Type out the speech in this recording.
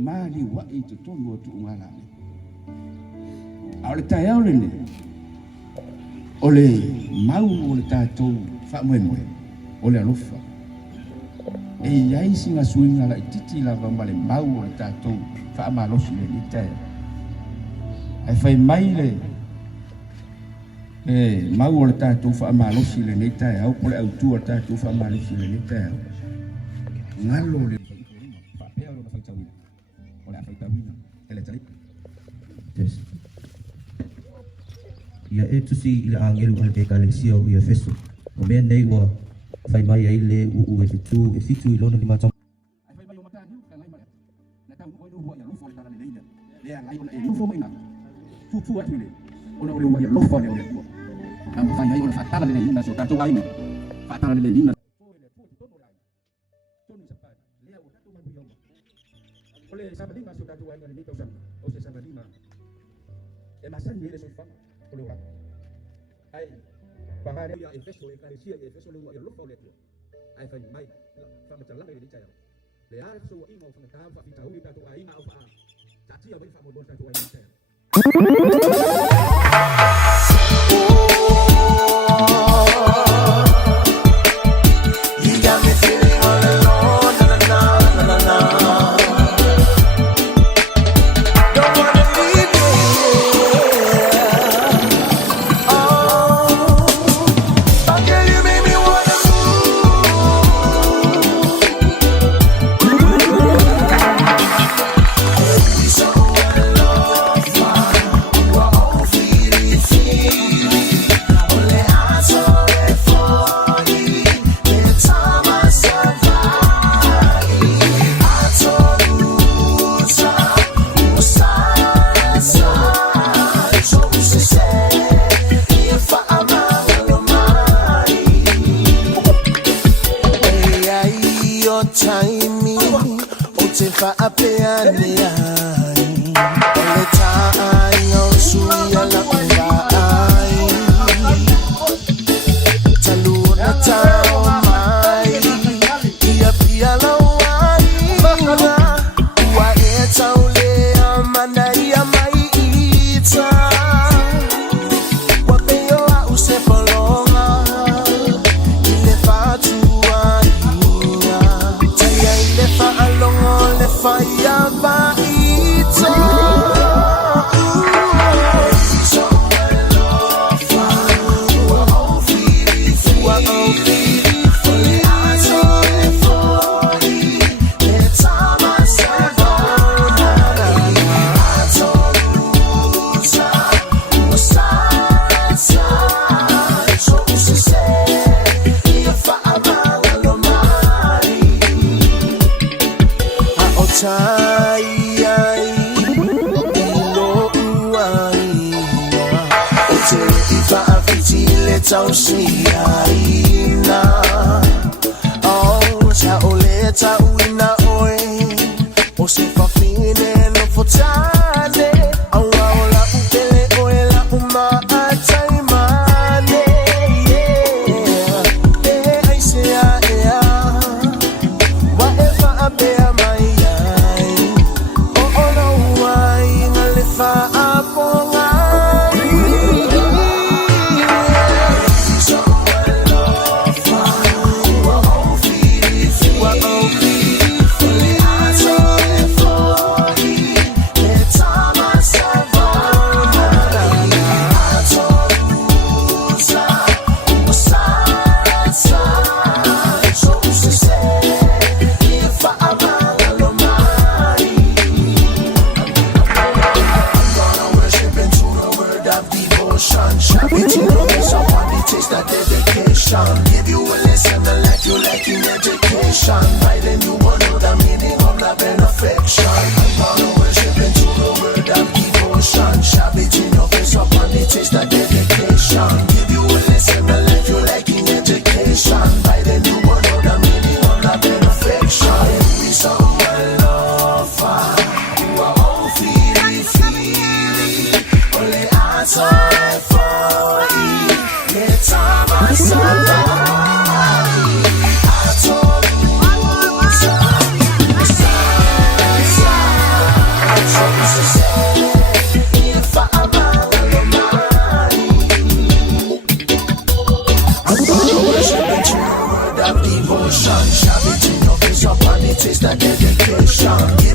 Mali wa itu tonu tu ngala ni. Ole tayau le ni. Ole mau ole tatou fa moe. Ole alofa. E yai singa suinga la titi la vambale mau ole tatou fa malosi le ni tai. Ai fai mai le. Mau ole tatou fa malosi le ni tai au ole au tu tatou fa malosi le ni tai. Ngalo le ia e tusi ila angelu al te kalesio ia feso o me nei wa fai mai ai le u e fitu i lona ni matong ai fai mai o mata ni ka ngai mai na tau ko no ya lofo le le ina le ngai o le lofo mai na fu atu le ona o le ya lofo le o le am fai ai o fatala le ina so tanto ai fatala le ina ole sabali ma so tanto ai ni to sam o se sabali ma e masan ni le so fa ole wa ai pagare ya efeso e carecia e efeso le ya lofo le ai fai mai fa ma tala le chai le a so i mo fa ta fa fita ui ta to ai ma o fa ta ti o fa mo bon ta to ai chai you got me feeling all alone na na na na na fa apeane ai ole tai o suia la ai taluna tao mai ia pia la ai wa e tau le amana ia mai ita wa peo a use polonga ile fatua ia tai ile fa alongo fire by it tau siaina oh sa ole ta uina oe o se fa fine no fotale au la upele oe la uma atai mane yeah ai se ya whatever abea mai ai oh no wai ngale fa aponga so nation.